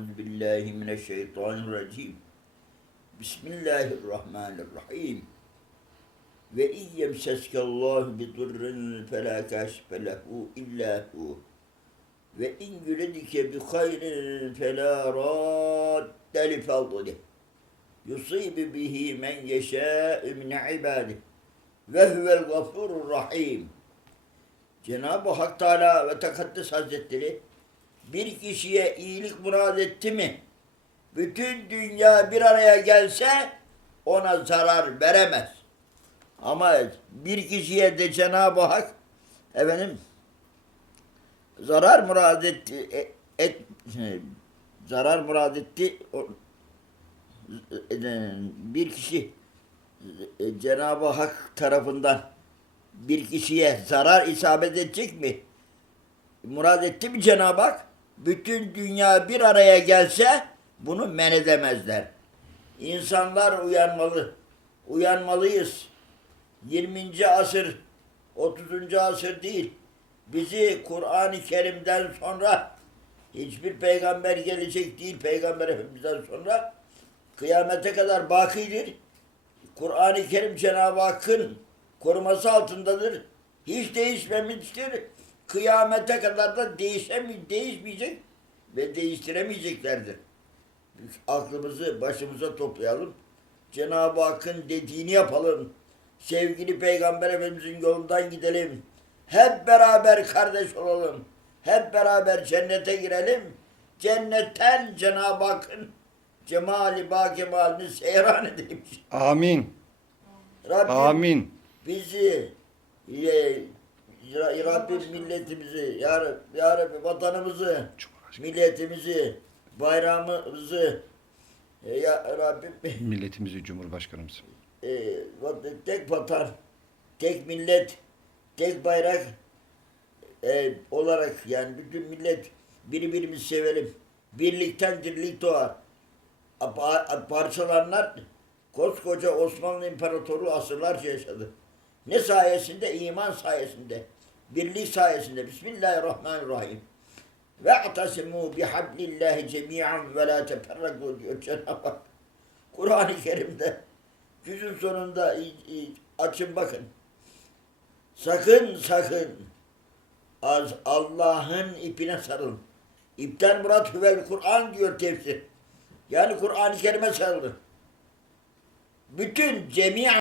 Euzu billahi mineşşeytanirracim. Bismillahirrahmanirrahim. Ve iyyem seskallahu bi durrin fela kasfe lehu illa hu. Ve in yuridike bi hayrin fela radde li fadlih. Yusibu bihi men yeşâ'u min ibadih. Ve huvel gafurur rahim. Cenab-ı Hak Teala ve Tekaddes Hazretleri bir kişiye iyilik murad etti mi, bütün dünya bir araya gelse ona zarar veremez. Ama bir kişiye de Cenab-ı Hak efendim zarar murad etti, e- et, zarar murad etti o- e- bir kişi e, Cenab-ı Hak tarafından bir kişiye zarar isabet edecek mi? Murad etti mi Cenab-ı Hak? Bütün dünya bir araya gelse bunu men edemezler. İnsanlar uyanmalı. Uyanmalıyız. 20. asır, 30. asır değil. Bizi Kur'an-ı Kerim'den sonra hiçbir peygamber gelecek değil. Peygamber Efendimiz'den sonra kıyamete kadar bakidir. Kur'an-ı Kerim Cenab-ı Hakk'ın koruması altındadır. Hiç değişmemiştir. Kıyamete kadar da değişemi, değişmeyecek ve değiştiremeyeceklerdir. Biz aklımızı başımıza toplayalım. Cenab-ı Hakk'ın dediğini yapalım. Sevgili Peygamber Efendimizin yolundan gidelim. Hep beraber kardeş olalım. Hep beraber cennete girelim. Cennetten Cenab-ı Hakk'ın cemali ba kemalini seyran edelim. Amin. Rabbim Amin. bizi e, Ya- Rabbim milletimizi, ya, Rabbi, ya Rabbi vatanımızı, milletimizi, bayramımızı, e, ya Rabbim Milletimizi, Cumhurbaşkanımız. e, tek vatan, tek millet, tek bayrak e, olarak yani bütün millet birbirimizi sevelim. Birlikten dirlik doğar. Pa- Parçalanlar koskoca Osmanlı İmparatorluğu asırlarca yaşadı. Ne sayesinde? İman sayesinde. Birlik sayesinde. Bismillahirrahmanirrahim. Ve atasimu bihablillahi cemi'an ve la teferraku diyor Cenab-ı Hak. Kur'an-ı Kerim'de Cüzün sonunda açın bakın. Sakın sakın az Allah'ın ipine sarılın. İpten murat hüvel Kur'an diyor tefsir. Yani Kur'an-ı Kerim'e sarılın. Bütün cemi